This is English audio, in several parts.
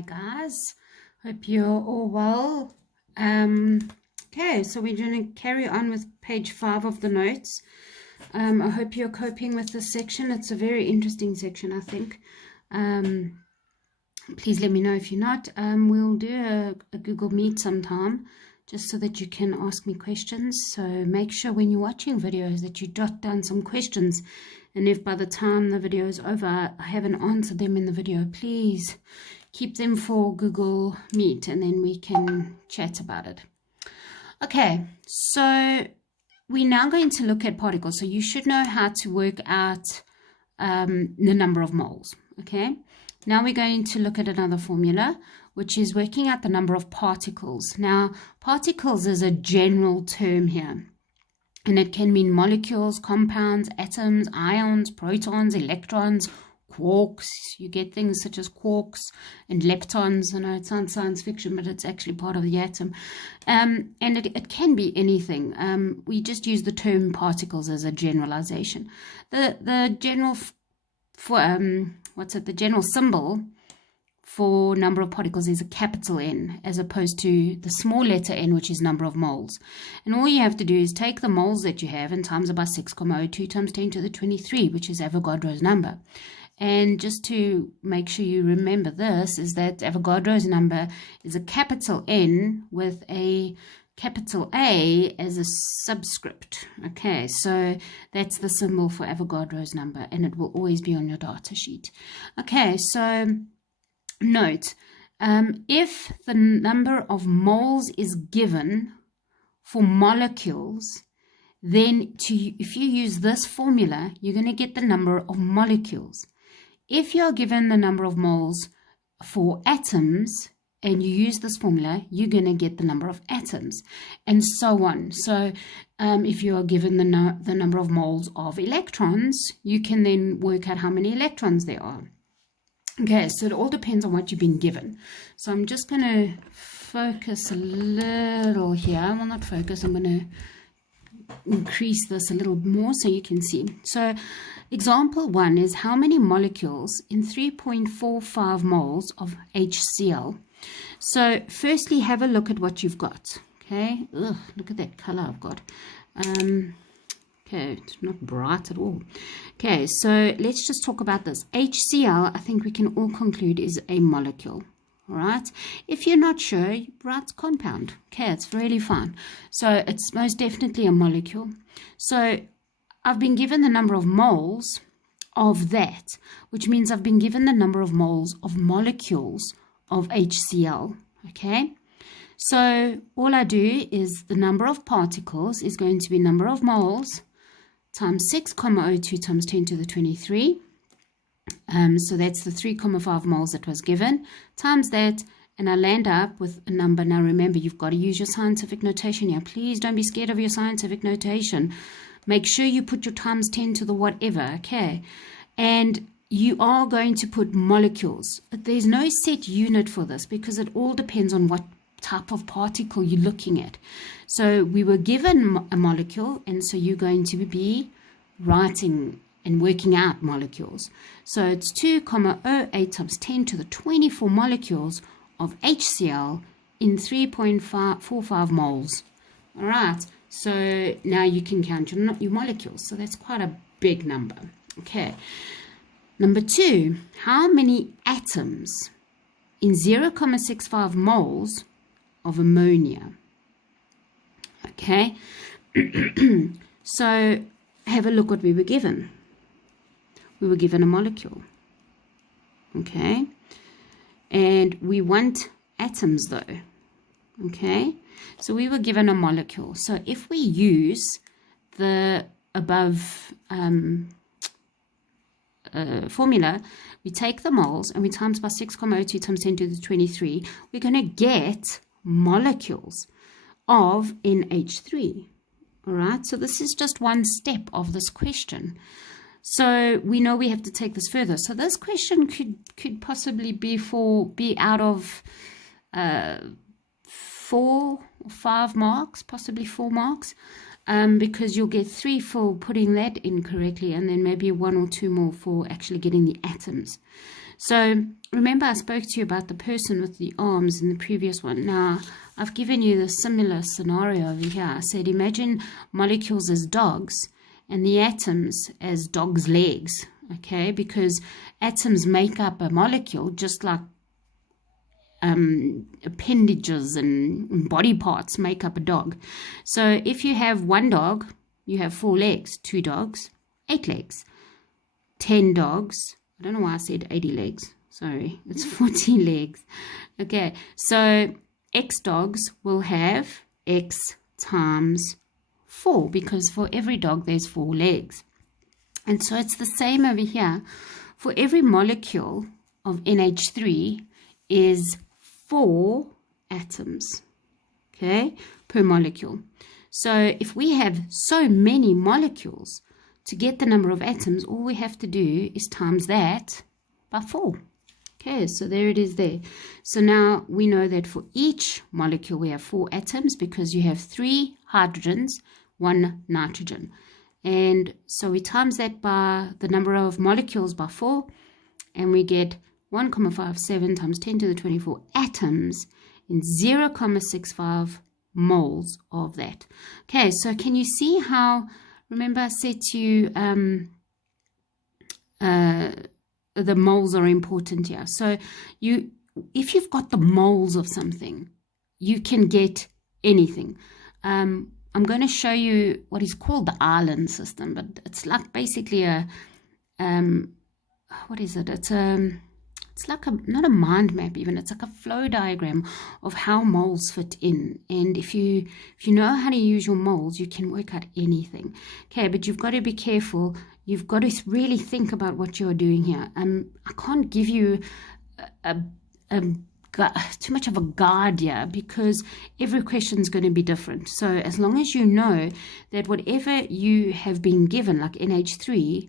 Hi guys, hope you're all well. Okay, so we're going to carry on with page 5 of the notes. I hope you're coping with this section. It's a very interesting section, I think. Please let me know if you're not. We'll do a Google Meet sometime, just so that you can ask me questions. So make sure when you're watching videos that you jot down some questions. And if by the time the video is over, I haven't answered them in the video, please keep them for Google Meet and then we can chat about it. Okay, so we're now going to look at particles. So you should know how to work out the number of moles, okay? Now we're going to look at another formula, which is working out the number of particles. Now, particles is a general term here, and it can mean molecules, compounds, atoms, ions, protons, electrons, quarks. You get things such as quarks and leptons. I know it sounds science fiction, but it's actually part of the atom. And it can be anything. We just use the term particles as a generalization. The general the general symbol for number of particles is a capital N, as opposed to the small letter n, which is number of moles. And all you have to do is take the moles that you have and times it by 6,02 times 10 to the 23, which is Avogadro's number. And just to make sure you remember this, is that Avogadro's number is a capital N with a capital A as a subscript. Okay, so that's the symbol for Avogadro's number, and it will always be on your data sheet. Okay, so note, if the number of moles is given for molecules, then if you use this formula, you're going to get the number of molecules. If you're given the number of moles for atoms and you use this formula, you're going to get the number of atoms, and so on. So if you are given the number of moles of electrons, you can then work out how many electrons there are. Okay, so it all depends on what you've been given. So I'm just going to focus a little here. Well, not focus, I'm going to increase this a little more so you can see. So example 1 is how many molecules in 3.45 moles of HCl. So firstly, have a look at what you've got. Okay, ugh, look at that color I've got. Okay, it's not bright at all. Okay, so let's just talk about this. HCl, I think we can all conclude, is a molecule. All right. If you're not sure, write compound. Okay, it's really fine. So it's most definitely a molecule. So I've been given the number of moles of that, which means I've been given the number of moles of molecules of HCl. Okay. So all I do is the number of particles is going to be number of moles times 6,02 times 10 to the 23. So that's the 3,5 moles that was given, times that, and I land up with a number. Now remember, you've got to use your scientific notation here. Please don't be scared of your scientific notation. Make sure you put your times 10 to the whatever, okay? And you are going to put molecules. There's no set unit for this because it all depends on what type of particle you're looking at. So we were given a molecule, and so you're going to be writing and working out molecules. So it's 2,08 times 10 to the 24 molecules of HCl in 3.45 moles. All right, so now you can count your molecules. So that's quite a big number. Okay, number 2, how many atoms in 0,65 moles of ammonia? Okay, so have a look what we were given. We were given a molecule, okay, and we want atoms though, okay, so we were given a molecule. So if we use the above formula, we take the moles and we times by 6,02 times 10 to the 23, we're going to get molecules of NH3. All right, so this is just one step of this question. So we know we have to take this further. So this question could possibly be out of 4 or 5 marks, possibly 4 marks, because you'll get 3 for putting that in correctly, and then maybe 1 or 2 more for actually getting the atoms. So remember I spoke to you about the person with the arms in the previous one. Now I've given you the similar scenario over here. I said imagine molecules as dogs and the atoms as dogs' legs, okay? Because atoms make up a molecule just like appendages and body parts make up a dog. So if you have one dog, you have 4 legs. 2 dogs, 8 legs. 10 dogs, I don't know why I said 80 legs. Sorry, it's 40 legs. Okay, so X dogs will have X times 4 because for every dog there's 4 legs. And so it's the same over here. For every molecule of NH3 is 4 atoms, okay, per molecule. So if we have so many molecules, to get the number of atoms, all we have to do is times that by 4. Okay, so there it is there. So now we know that for each molecule we have 4 atoms because you have 3 hydrogens, 1 nitrogen. And so we times that by the number of molecules by 4, and we get 1,57 times 10 to the 24 atoms in 0,65 moles of that. Okay, so can you see how, remember I said to you the moles are important here. So if you've got the moles of something, you can get anything. I'm going to show you what is called the island system, but it's like basically a, what is it? It's like not a mind map even, it's like a flow diagram of how moles fit in. And if you know how to use your moles, you can work out anything. Okay, but you've got to be careful. You've got to really think about what you're doing here. I can't give you too much of a guide here because every question is going to be different. So as long as you know that whatever you have been given, like NH3,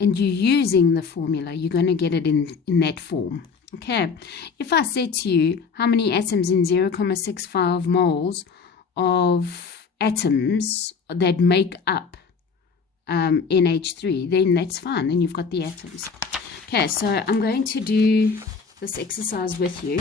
and you're using the formula, you're going to get it in that form. Okay, if I said to you how many atoms in 0,65 moles of atoms that make up NH3, then that's fine, then you've got the atoms. Okay, so I'm going to do this exercise with you.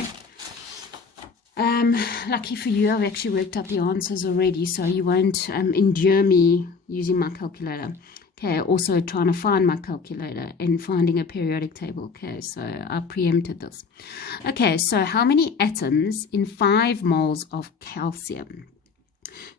Lucky for you, I've actually worked out the answers already, so you won't endure me using my calculator. Okay, also trying to find my calculator and finding a periodic table. Okay, so I preempted this. Okay, so how many atoms in 5 moles of calcium?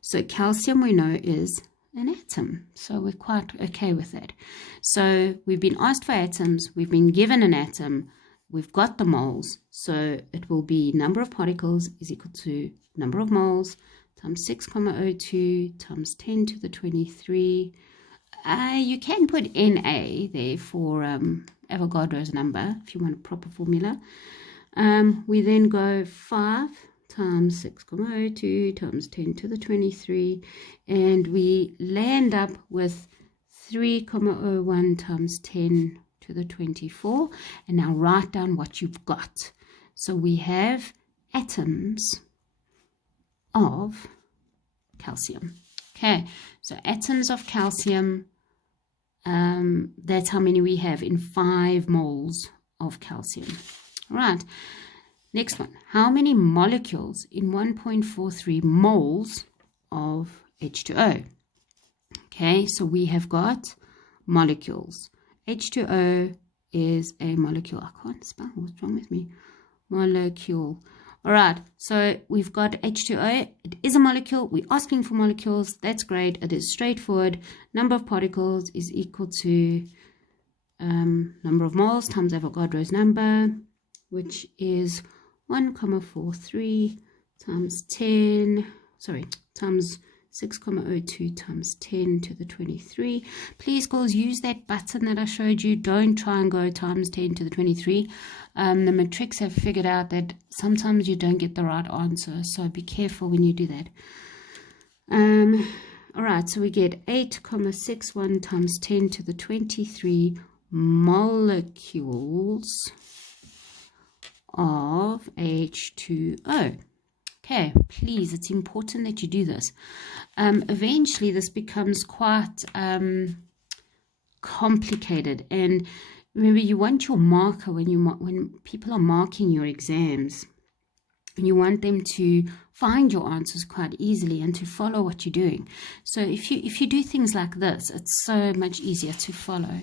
So calcium we know is an atom, so we're quite okay with that. So we've been asked for atoms, we've been given an atom, we've got the moles, so it will be number of particles is equal to number of moles times 6,02 times 10 to the 23. You can put Na there for Avogadro's number if you want a proper formula. We then go 5 times 6,02 times 10 to the 23, and we land up with 3,01 times 10 to the 24. And now write down what you've got. So we have atoms of calcium. Okay, so atoms of calcium, that's how many we have in 5 moles of calcium. All right, next one. How many molecules in 1.43 moles of H2O? Okay, so we have got molecules. H2O is a molecule. I can't spell. What's wrong with me? Molecule. All right, so we've got H2O. It is a molecule. We're asking for molecules. That's great. It is straightforward. Number of particles is equal to number of moles times Avogadro's number, which is 1,43 times 10, times 6,02 times 10 to the 23. Please, girls, use that button that I showed you. Don't try and go times 10 to the 23. The matrics have figured out that sometimes you don't get the right answer, so be careful when you do that. All right, so we get 8,61 times 10 to the 23 molecules of H2O. Okay, please, it's important that you do this. Eventually, this becomes quite complicated, and remember, you want your marker when people are marking your exams, and you want them to find your answers quite easily and to follow what you're doing. So if you do things like this, it's so much easier to follow.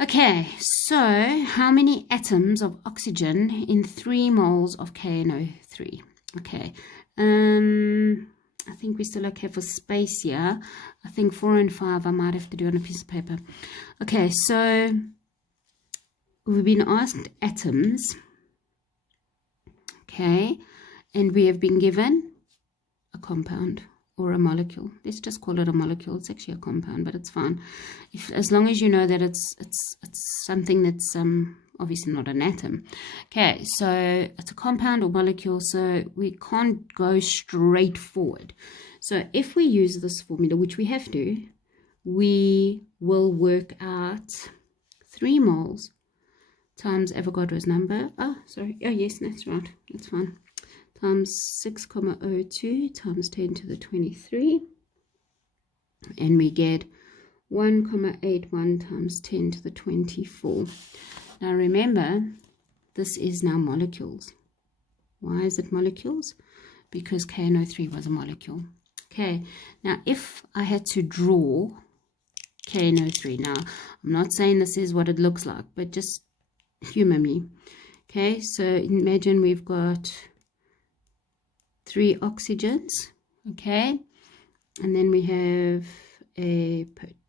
Okay, so how many atoms of oxygen in 3 moles of KNO3? Okay, I think we're still okay for space here. I think 4 and 5 I might have to do on a piece of paper. Okay, so we've been asked atoms. Okay, and we have been given a compound or a molecule. Let's just call it a molecule. It's actually a compound, but it's fine. As long as you know that it's something that's obviously not an atom. Okay, so it's a compound or molecule, so we can't go straight forward. So if we use this formula, which we have to, we will work out 3 moles times Avogadro's number. Oh, sorry. Oh, yes, that's right. That's fine. Times 6,02 times 10 to the 23. And we get 1,81 times 10 to the 24. Now remember, this is now molecules. Why is it molecules? Because KNO3 was a molecule. Okay, now if I had to draw KNO3, now I'm not saying this is what it looks like, but just humor me. Okay, so imagine we've got 3 oxygens, okay, and then we have a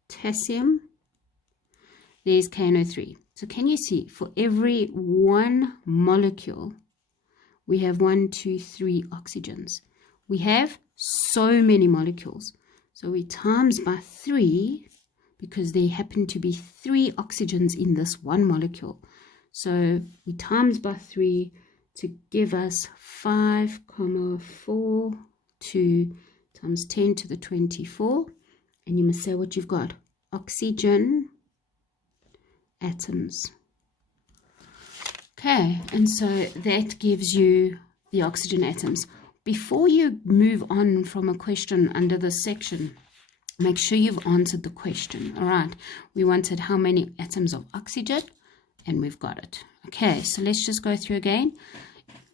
potassium. There's KNO3. So can you see, for every 1 molecule, we have 1, 2, 3 oxygens. We have so many molecules. So we times by 3, because there happen to be 3 oxygens in this 1 molecule. So we times by 3 to give us 5,42 times 10 to the 24. And you must say what you've got. Oxygen atoms. Okay, and so that gives you the oxygen atoms. Before you move on from a question under this section, make sure you've answered the question. All right, we wanted how many atoms of oxygen, and we've got it. Okay, so let's just go through again.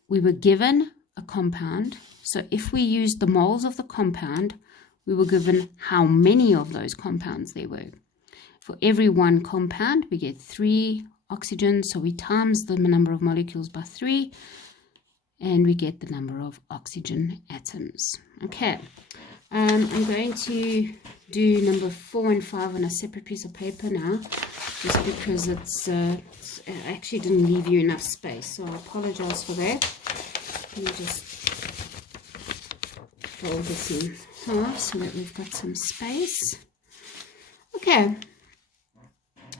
We were given a compound. So if we used the moles of the compound, we were given how many of those compounds there were. For every 1 compound, we get 3 oxygens. So we times the number of molecules by 3, and we get the number of oxygen atoms. Okay, I'm going to do number 4 and 5 on a separate piece of paper now, just because I actually didn't leave you enough space, so I apologize for that. Let me just fold this in half so that we've got some space. Okay,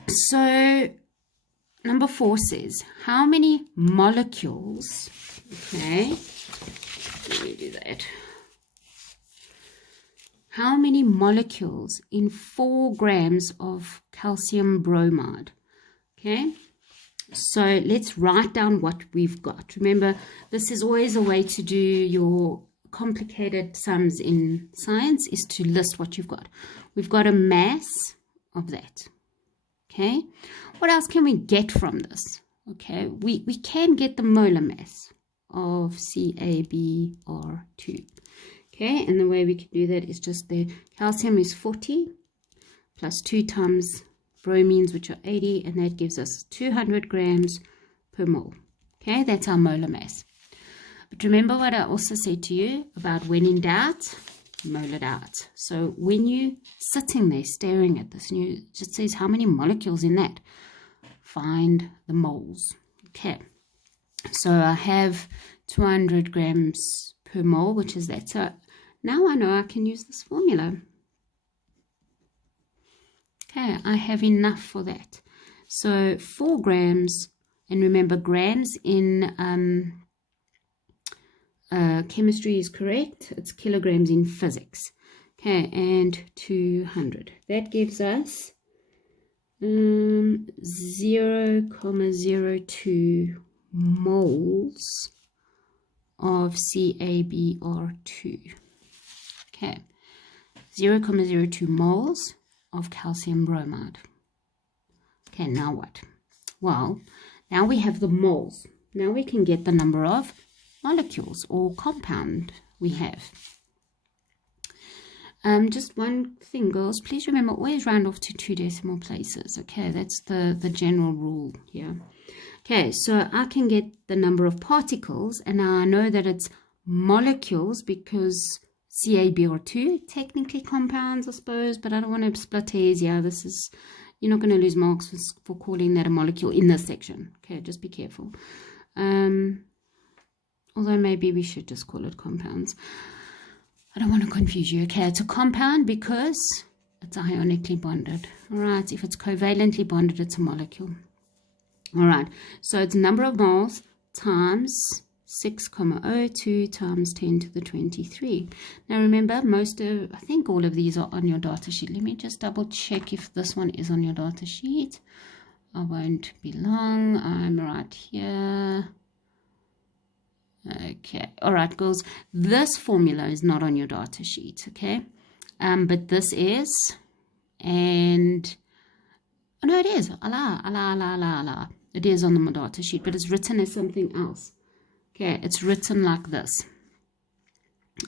so number 4 says, how many molecules, okay, let me do that. How many molecules in 4 grams of calcium bromide? Okay, so let's write down what we've got. Remember, this is always a way to do your complicated sums in science, is to list what you've got. We've got a mass of that. Okay, what else can we get from this? Okay, we can get the molar mass of CaBr2. Okay, and the way we can do that is just the calcium is 40 plus 2 times bromines, which are 80, and that gives us 200 grams per mole. Okay, that's our molar mass. But remember what I also said to you about when in doubt, mole it out. So when you're sitting there staring at this, and it just says how many molecules in that, find the moles. Okay, so I have 200 grams per mole, which is that. So now I know I can use this formula. Okay, I have enough for that. So 4 grams, and remember grams in chemistry is correct. It's kilograms in physics. Okay, and 200. That gives us 0,02 moles of CaBr2. Okay, 0,02 moles of calcium bromide. Okay, now what? Well, now we have the moles. Now we can get the number of molecules or compound we have. Just one thing, girls, please remember, always round off to 2 decimal places. Okay, that's the general rule here. Okay, so I can get the number of particles, and now I know that it's molecules because CaBr2, technically compounds, I suppose, but I don't want to split hairs. Yeah, this is, you're not going to lose marks for calling that a molecule in this section. Okay, just be careful. Although maybe we should just call it compounds. I don't want to confuse you. Okay, it's a compound because it's ionically bonded. All right, if it's covalently bonded, it's a molecule. All right, so it's number of moles times 6,02 times 10 to the 23. Now remember, I think all of these are on your data sheet. Let me just double check if this one is on your data sheet. I won't be long. I'm right here. Okay, all right, girls, this formula is not on your data sheet, okay? But this is, and, oh no, it is, it is on the data sheet, but it's written as something else. Okay, it's written like this.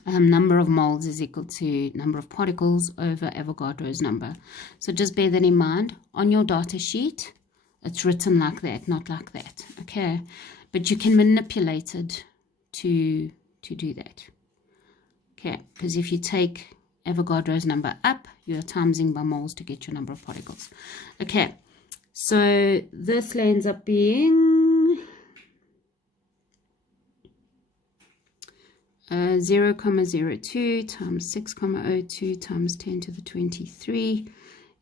Number of moles is equal to number of particles over Avogadro's number. So just bear that in mind. On your data sheet, it's written like that, not like that, okay? But you can manipulate it to do that. Okay, because if you take Avogadro's number up, you're timesing by moles to get your number of particles. Okay, so this ends up being 0,02 times 6,02 times 10 to the 23,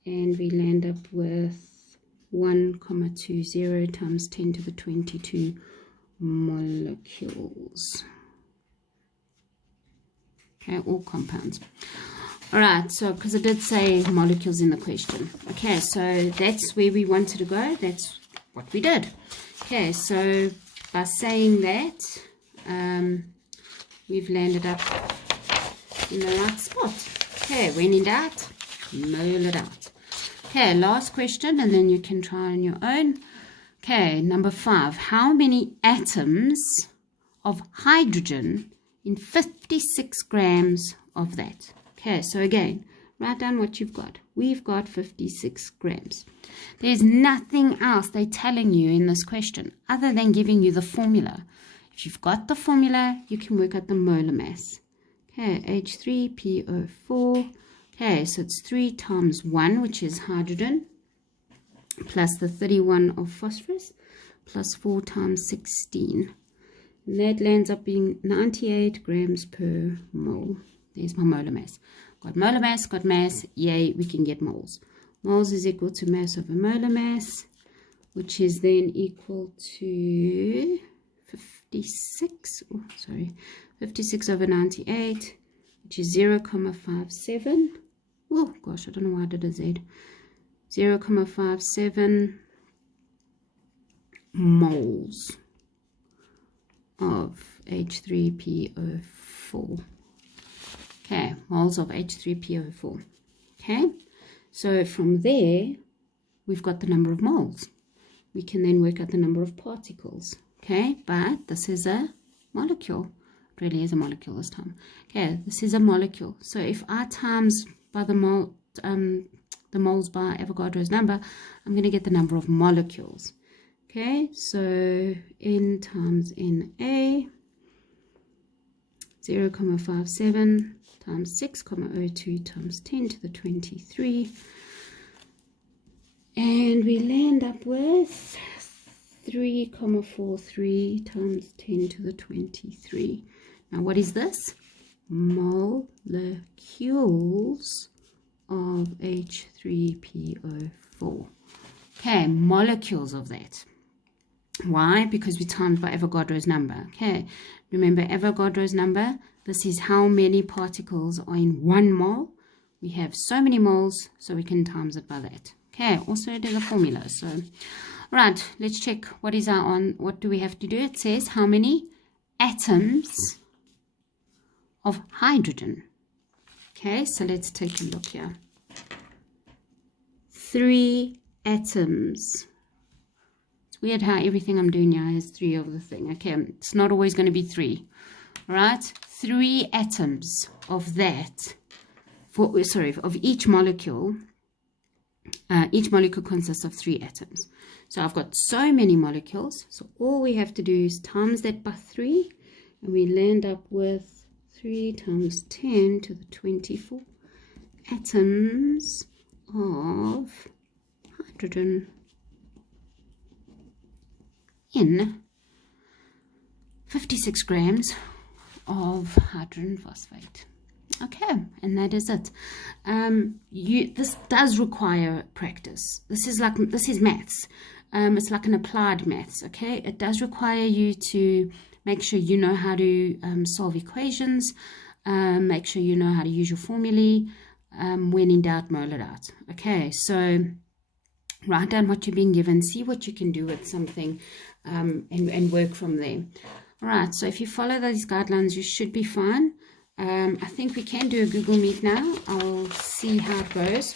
and we land up with 1,20 times 10 to the 22 molecules. Okay, all compounds. All right, so because it did say molecules in the question. Okay, so that's where we wanted to go. That's what we did. Okay, so by saying that, we've landed up in the right spot. Okay, when in doubt, mole it out. Okay, last question, and then you can try on your own. Okay, number 5. How many atoms of hydrogen in 56 grams of that? Okay, so again, write down what you've got. We've got 56 grams. There's nothing else they're telling you in this question other than giving you the formula. If you've got the formula, you can work out the molar mass. Okay, H3PO4. Okay, so it's 3 times 1, which is hydrogen, plus the 31 of phosphorus, plus 4 times 16. And that lands up being 98 grams per mole. There's my molar mass. Got molar mass, got mass, yay, we can get moles. Moles is equal to mass over molar mass, which is then equal to 56 over 98, which is 0,57. Oh gosh, I don't know why I did a Z. 0,57 moles of H3PO4. Okay, moles of H3PO4. Okay, so from there, we've got the number of moles. We can then work out the number of particles. Okay, but this is a molecule. It really is a molecule this time. Okay, this is a molecule. So if I times by the moles by Avogadro's number, I'm going to get the number of molecules. Okay, so N times Na, 0,57 times 6,02 times 10 to the 23. And we land up with 3,43 times 10 to the 23. Now what is this? Molecules of H3PO4. Okay, molecules of that. Why? Because we timed by Avogadro's number. Okay, remember Avogadro's number? This is how many particles are in 1 mole. We have so many moles, so we can times it by that. Okay, also it is a formula. So, right, let's check what is our what do we have to do? It says how many atoms of hydrogen. Okay, so let's take a look here. 3 atoms. It's weird how everything I'm doing here has 3 of the thing. Okay, it's not always going to be 3. All right, 3 atoms of that, of each molecule. Each molecule consists of 3 atoms. So I've got so many molecules. So all we have to do is times that by 3. And we land up with 3 times 10 to the 24 atoms of hydrogen in 56 grams of hydrogen phosphate. Okay, and that is it. This does require practice. This is maths. It's like an applied maths. Okay, it does require you to make sure you know how to solve equations. Make sure you know how to use your formulae. When in doubt, mull it out. Okay, so write down what you're being given. See what you can do with something, and work from there. All right. So if you follow those guidelines, you should be fine. I think we can do a Google Meet now. I'll see how it goes.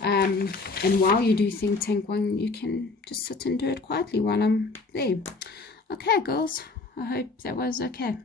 And while you do Think Tank 1, you can just sit and do it quietly while I'm there. Okay, girls. I hope that was okay.